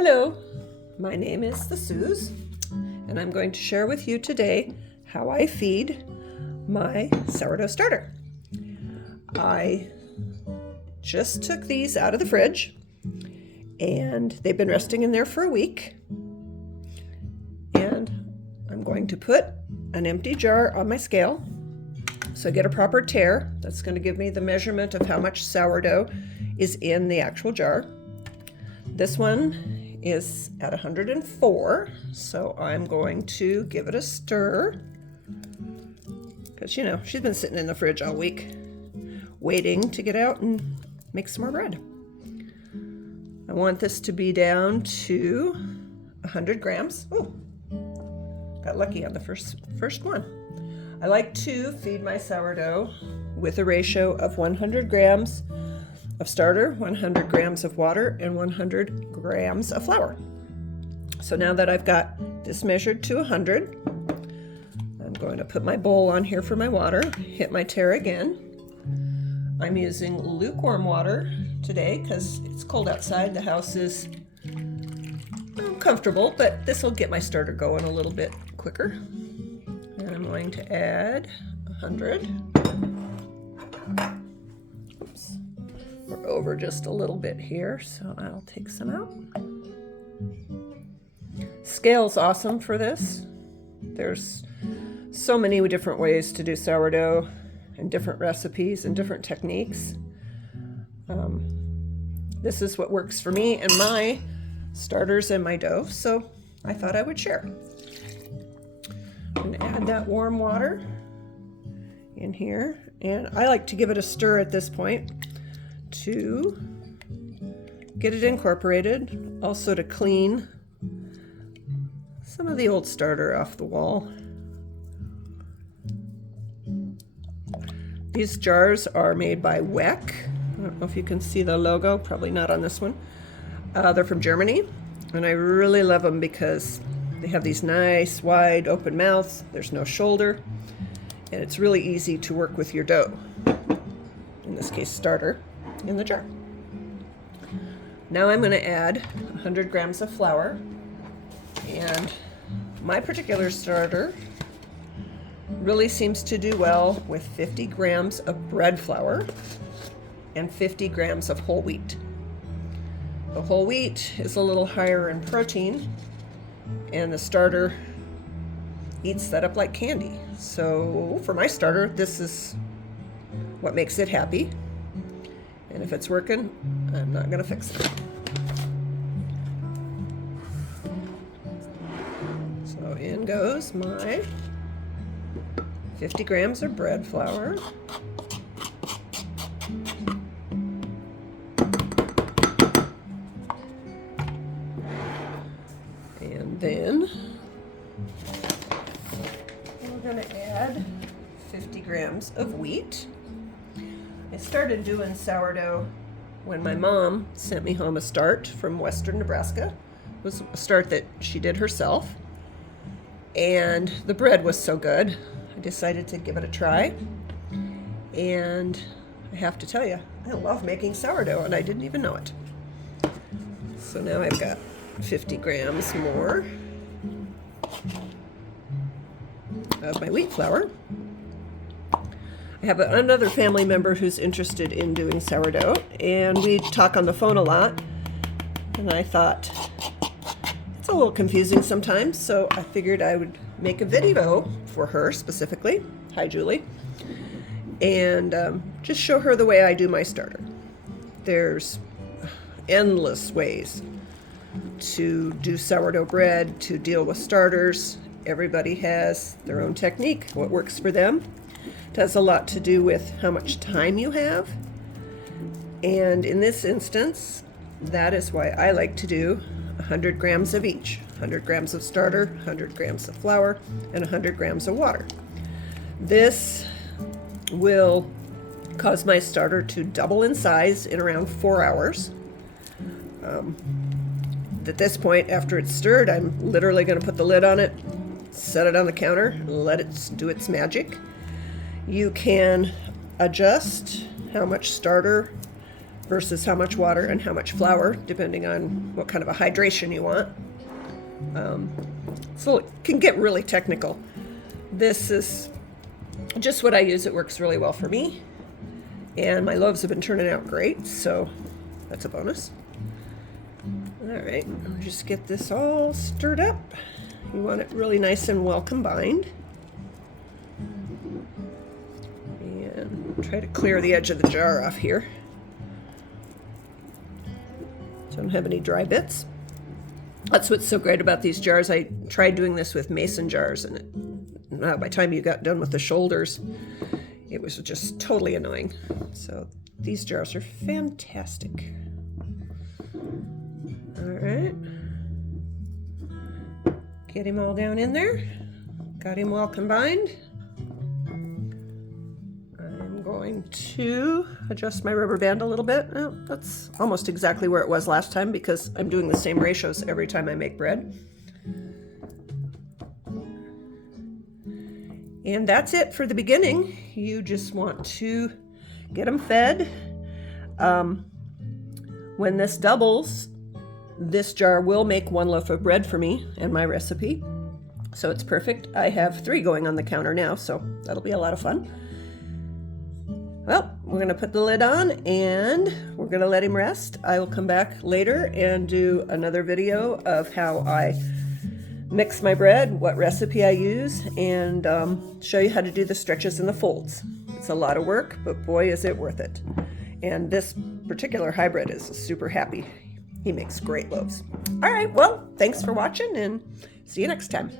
Hello, my name is the Suze, and I'm going to share with you today how I feed my sourdough starter. I just took these out of the fridge, and they've been resting in there for a week. And I'm going to put an empty jar on my scale, so I get a proper tare. That's going to give me the measurement of how much sourdough is in the actual jar. This one is at 104, so I'm going to give it a stir, because she's been sitting in the fridge all week waiting to get out and make some more bread. I want this to be down to 100 grams. Oh, got lucky on the first one. I like to feed my sourdough with a ratio of 100 grams of starter, 100 grams of water, and 100 grams of flour. So now that I've got this measured to 100, I'm going to put my bowl on here for my water, hit my tare again. I'm using lukewarm water today because it's cold outside. The house is comfortable, but this will get my starter going a little bit quicker. And I'm going to add 100. Oops. We're over just a little bit here, so I'll take some out. Scale's awesome for this. There's so many different ways to do sourdough and different recipes and different techniques. This is what works for me and my starters and my dough, so I thought I would share. I'm going to add that warm water in here, and I like to give it a stir at this point to get it incorporated, also to clean some of the old starter off the wall. These jars are made by Weck. I don't know if you can see the logo, probably not on this one. They're from Germany, and I really love them because they have these nice wide open mouths. There's no shoulder, and it's really easy to work with your dough, in this case starter, in the jar. Now I'm going to add 100 grams of flour, and my particular starter really seems to do well with 50 grams of bread flour and 50 grams of whole wheat. The whole wheat is a little higher in protein, and the starter eats that up like candy. So for my starter, this is what makes it happy. And if it's working, I'm not going to fix it. So in goes my 50 grams of bread flour. And then we're going to add 50 grams of wheat. I started doing sourdough when my mom sent me home a start from western Nebraska. It was a start that she did herself, and the bread was so good, I decided to give it a try. And I have to tell you, I love making sourdough, and I didn't even know it. So now I've got 50 grams more of my wheat flour. I have another family member who's interested in doing sourdough, and we talk on the phone a lot, and I thought it's a little confusing sometimes, so I figured I would make a video for her specifically. Hi, Julie. And just show her the way I do my starter. There's endless ways to do sourdough bread, to deal with starters. Everybody has their own technique, what works for them. It has a lot to do with how much time you have. And in this instance, that is why I like to do 100 grams of each. 100 grams of starter, 100 grams of flour, and 100 grams of water. This will cause my starter to double in size in around 4 hours. At this point, after it's stirred, I'm literally going to put the lid on it, set it on the counter, and let it do its magic. You can adjust how much starter versus how much water and how much flour, depending on what kind of a hydration you want. So it can get really technical. This is just what I use. It works really well for me. And my loaves have been turning out great, so that's a bonus. All right, I'll just get this all stirred up. You want it really nice and well combined. And try to clear the edge of the jar off here. Don't have any dry bits. That's what's so great about these jars. I tried doing this with mason jars, and by the time you got done with the shoulders, it was just totally annoying. So these jars are fantastic. All right. Get him all down in there. Got him well combined. I'm going to adjust my rubber band a little bit. Oh, that's almost exactly where it was last time because I'm doing the same ratios every time I make bread. And that's it for the beginning. You just want to get them fed. When this doubles, this jar will make 1 loaf of bread for me and my recipe. So it's perfect. I have 3 going on the counter now, so that'll be a lot of fun. Well, we're gonna put the lid on and we're gonna let him rest. I will come back later and do another video of how I mix my bread, what recipe I use, and show you how to do the stretches and the folds. It's a lot of work, but boy, is it worth it. And this particular hybrid is super happy. He makes great loaves. All right, well, thanks for watching and see you next time.